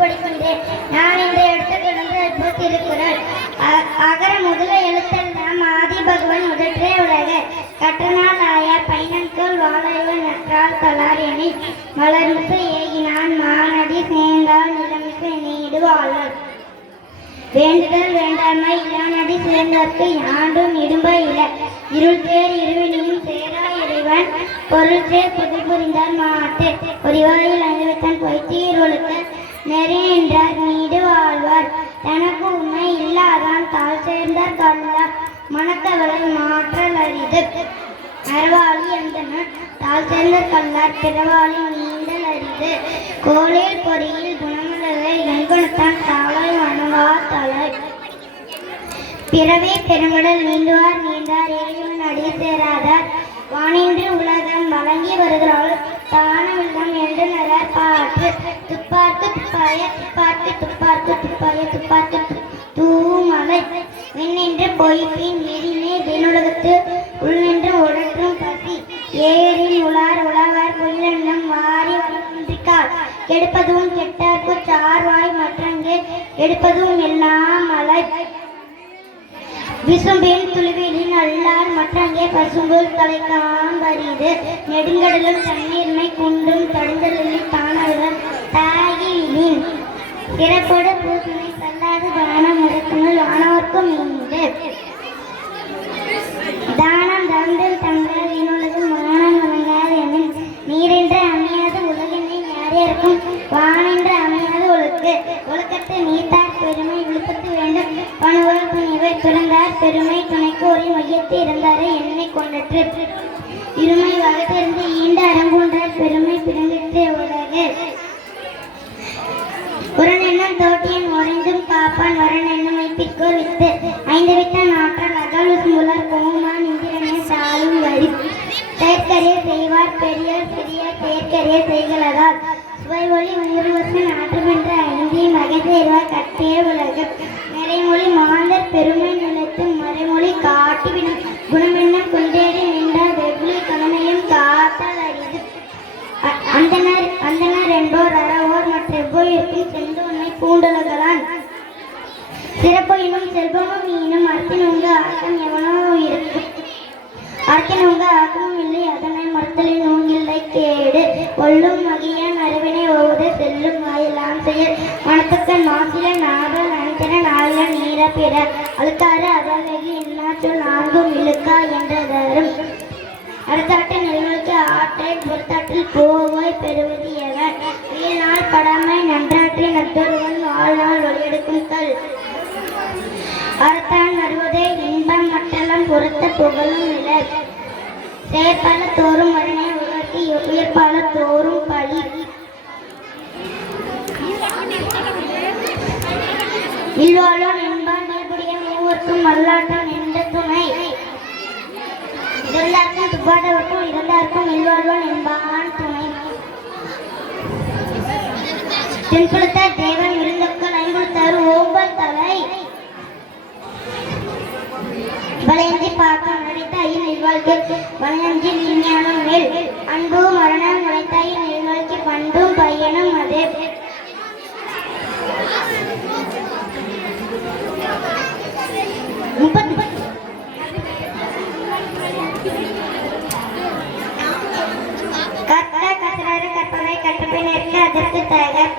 படிக்கின்றேன். நான் இன்று எடுத்துக்கொண்ட திருக்குறள். அகர முதல எழுத்தெல்லாம் ஆதி பகவன் முதற்றே உலக கற்றனால் ஆயார் பைனன்கோள் வாழறிவு நற்றால் தளாரியணி மலர்மிசை ஏகினான் மானடி சேர்ந்தால் நிலமிசை நீடு வாழ்வர். வேண்டுதல் வேண்டாமை இளநடி சேர்ந்தற்கு யாண்டும் இடும்ப இல இருள் சேர் இருவினையும் சேரா இறைவன் பொருள் சேர் புது புரிந்தார் மாட்டு பொறிவாயில் அணிவித்தன் பொய்த்தீர் ஒழுக்க நெறி என்றார் நீடு வாழ்வார். தனக்கு உண்மை இல்லாதான் தாழ் சேர்ந்த கல்ல மனக்கவலை மாற்றல் அரிது அறவாளி என்றனர் தாழ் சேர்ந்த கல்லார் பிறவாளி நீண்டல் அரிது. கோளில் பொறியில் குணமுள்ளவை எங்குணத்தான் தாளை வனவா தலை பிறவே பெருங்கடல் நீண்டுவார் நீண்டார் இறைவன் அடி சேராதார் வானின்று உலகம் வழங்கி வருகிறாள் தான உள்ளம் என்று நரார் பாற்று துப்பார்க்கு துப்பாய துப்பார்க்கு துப்பார்க்கு துப்பாய துப்பார்க்கு தூமலை விண்ணின்று பொய்ப்பின் எரிமே வெண்ணுலகத்து உள்நின்று உடற்றும் பசி ஏரில் உலார் உழவர் புயலெண்ணம் வாரி வந்திக்கார் கெடுப்பதும் கெட்டார்க்கு சார்வாய் மற்றங்கே எடுப்பதும் எல்லாம் மலை விசும்பின் துளிவிலின் அல்லார் மற்றங்கே பசும்புல் தலைக்கான் வரிது நெடுங்கடலும் தண்ணீர்மை குண்டும் தடுந்தலில் தானவர்கள் தாகினின் சிறப்போடு பூசனை சல்லாது தானம் முடக்கங்கள் ஆனவர்க்கும் மீண்டு தானம் தந்தில் தங்கள் வீணுலகு மானம் வழங்காது எனின் நீரென்று அமையாது உலகினை யாரேற்கும் வானென்று அமையாது ஒழுக்கு ஒழுக்கத்து நீத்தார் பெருமை விழுப்பத்து வேண்டும் பணுவர் துணிவை துறந்தார் பெருமை துணைக்கு ஒரு மையத்து இருந்தாரே என்னை கொண்டற்று இருமை வகைத்திருந்து ஈண்ட அரங்குன்றார் பெருமை பிறந்திட்டு உலகு உரனென்னும் தோட்டியன் உறைந்தும் காப்பான் வரனென்னும் வைப்பிற்கோ வித்து ஐந்து வித்தான் ஆற்றல் அகல் முலர் கோமான் இந்திரனே சாலும் வரி செயற்கரிய செய்வார் பெரியார் சிறியார் செயற்கரிய செய்களதால் சுவை ஒளி உயிர்வசன் ஆற்றுமென்ற ஐந்தி மகசேர்வார் கட்டிய உலகம் நிறைமொழி மாந்தர் பெருமை நிலைத்து மறைமொழி காட்டிவிடும் குணமென்ன கொண்டேறி நின்றார் வெகுளி கடமையும் காத்தல் அரிது அந்தனர் என்போர் அறவோர் மற்றெவ்வோருக்கும் செந்தோன்மை பூண்டலகலான் சிறப்பையினும் செல்வமும் ஈனும் அர்த்தினுங்க ஆக்கம் எவனோ இருக்கும் அர்த்தினுங்க ஆக்கமும் இல்லை அதனை மறுத்தலின் நூங்கில்லை கேடு கொள்ளும் மகியான் அறிவினை ஓத செல்லும் வாயிலாம் செயல் மனத்துக்க நாசில நாவல் அணித்தன நாவில நீர பிற அழுக்காறு அவலகி இன்னாச்சொல் நான்கும் இழுக்கா என்றதரும் அடுத்தாட்டு நெல்வழுக்கு ஆற்றை பொறுத்தாட்டில் போவாய் பெறுவது எவர் வெயில் நாள் படாமை நன்றாற்றி நட்டொருவன் வாழ்நாள் ஒளியெடுக்கும் கல் அறத்தான் வருவதே இன்பம் மட்டெல்லாம் பொறுத்த புகழும் நிலை செயற்பால தோறும் உடனே உலர்த்தி உயிர்ப்பால தோறும் பழி இல்வாழும் என்பான் நீர்புடைய மூவர்க்கும் மல்லாட்டம் நின்ற துணை எல்லாருக்கும் துப்பாடவர்க்கும் இரண்டாருக்கும் இல்வாழ்வான் என்பான் துணை தென்புலத்த தேவன் விருந்தொக்கள் ஐம்புலத்தாறு ஓம்பல் தலை வளையஞ்சி பார்க்க நடைத்தாயின் நெல்வாழ்க்கை வளையஞ்சி விஞ்ஞானம் மேல் அன்பு மரணம் நடைத்தாயின் நெல்வாழ்க்கை பண்பும் பையனும் அது கற்ற கற்றாறு கற்பனை கற்றப்பினருக்கு அதற்கு தகர்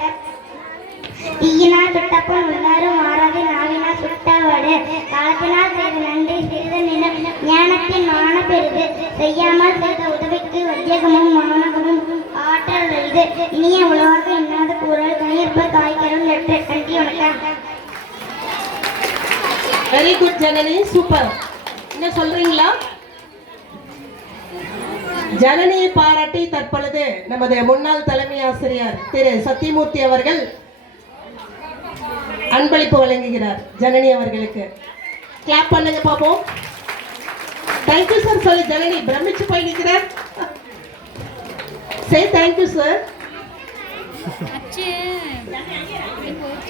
தீயினால் சுட்டப்போல் உள்ளாரும் மாறாது நாவினால் சுட்டவடு காலத்தினால் செய்த நன்றி சிறிது நிலம் ஞானத்தின் மான பெரிது செய்யாமல் செய்த உதவிக்கு வத்தியகமும் மானகமும் ஆற்றல் இது இனிய உலக இன்னாத கூறல் துணியிருப்ப காய்கரும் லெட்டர் நன்றி வணக்கம். Very good Janani, super. என்ன சொல்றீங்களா? ஜனனியை பாராட்டி தற்பொழுது நமது முன்னாள் தலைமை ஆசிரியர் திரு சத்தியமூர்த்தி அவர்கள் அன்பளிப்பு வழங்குகிறார். ஜனனி அவர்களுக்கு கிளாப் பண்ணுங்க பாப்போம். தேங்க்யூ சார் சொல்லி ஜனனி பிரமிச்சு போய் நிற்கிறார். Say thank you sir.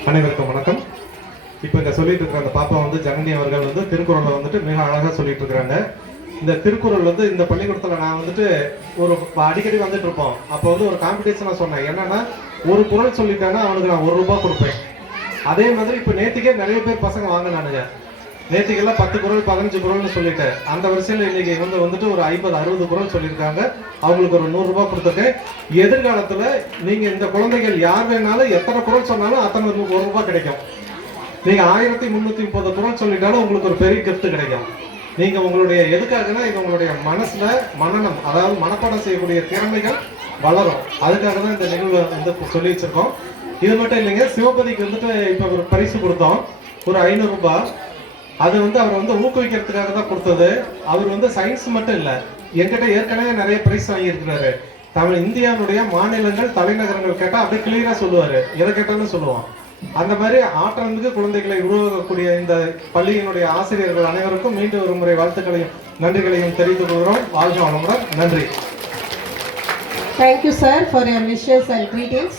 அனைவருக்கும் வணக்கம். இப்போ இங்க சொல்லிட்டு இருக்கிற அந்த பாப்பா வந்து ஜனனி அவர்கள் வந்து திருக்குறளை வந்துட்டு மிக அழகா சொல்லிட்டு இருக்கிறாங்க. இந்த திருக்குறள் வந்து இந்த பள்ளிக்கூடத்தில் நான் வந்துட்டு ஒரு அடிக்கடி வந்துட்டு இருப்போம். அப்போ வந்து ஒரு காம்படிஷனாக சொன்னேன். என்னன்னா, ஒரு குறள் சொல்லிட்டாங்கன்னா அவனுக்கு நான் ₹1 கொடுப்பேன். அதே மாதிரி இப்போ நேற்றுக்கே நிறைய பேர் பசங்க வாங்கினானுங்க. நேற்றுக்கெல்லாம் 10 குறள் 15 குறள்னு சொல்லிட்டு அந்த வரிசையில் இன்னைக்கு வந்துட்டு ஒரு 50-60 குறள் சொல்லியிருக்காங்க. அவங்களுக்கு ஒரு ₹100 கொடுத்துருக்கேன். எதிர்காலத்தில் நீங்கள் இந்த குழந்தைகள் யார் வேணாலும் எத்தனை குறள் சொன்னாலும் அத்தனை ₹1 கிடைக்கும். நீங்கள் 1330 குறள் சொல்லிட்டாலும் உங்களுக்கு ஒரு பெரிய கிஃப்ட் கிடைக்கும். நீங்கள் உங்களுடைய எதுக்காகனா இது உங்களுடைய மனசில் மனநம், அதாவது மனப்பாடம் செய்யக்கூடிய திறமைகள் வளரும். அதுக்காக தான் இந்த நிகழ்வை வந்து சொல்லி வச்சிருக்கோம். இது மட்டும் இல்லைங்க, சிவபதிக்கு வந்துட்டு இப்போ ஒரு பரிசு கொடுத்தோம், ஒரு ₹500. அது வந்து அவர் வந்து ஊக்குவிக்கிறதுக்காக தான் கொடுத்தது. அவர் வந்து சயின்ஸ் மட்டும் இல்லை, என்கிட்ட ஏற்கனவே நிறைய பிரைஸ் வாங்கியிருக்கிறாரு. இந்தியாவுடைய மாநிலங்கள் தலைநகரங்கள் கேட்டால் அப்படியே கிளியராக சொல்லுவார், எதை கேட்டாலும் சொல்லுவான். அந்த மாதிரி ஆற்றல் மிகு குழந்தைகளை உருவாக்கக்கூடிய இந்த பள்ளியினுடைய ஆசிரியர்கள் அனைவருக்கும் மீண்டும் ஒரு முறை வாழ்த்துக்களையும் நன்றிகளையும் தெரிவித்துக் கொள்கிறோம். வாழ்க வளமுடன். நன்றி. Thank you, sir, for your wishes and greetings.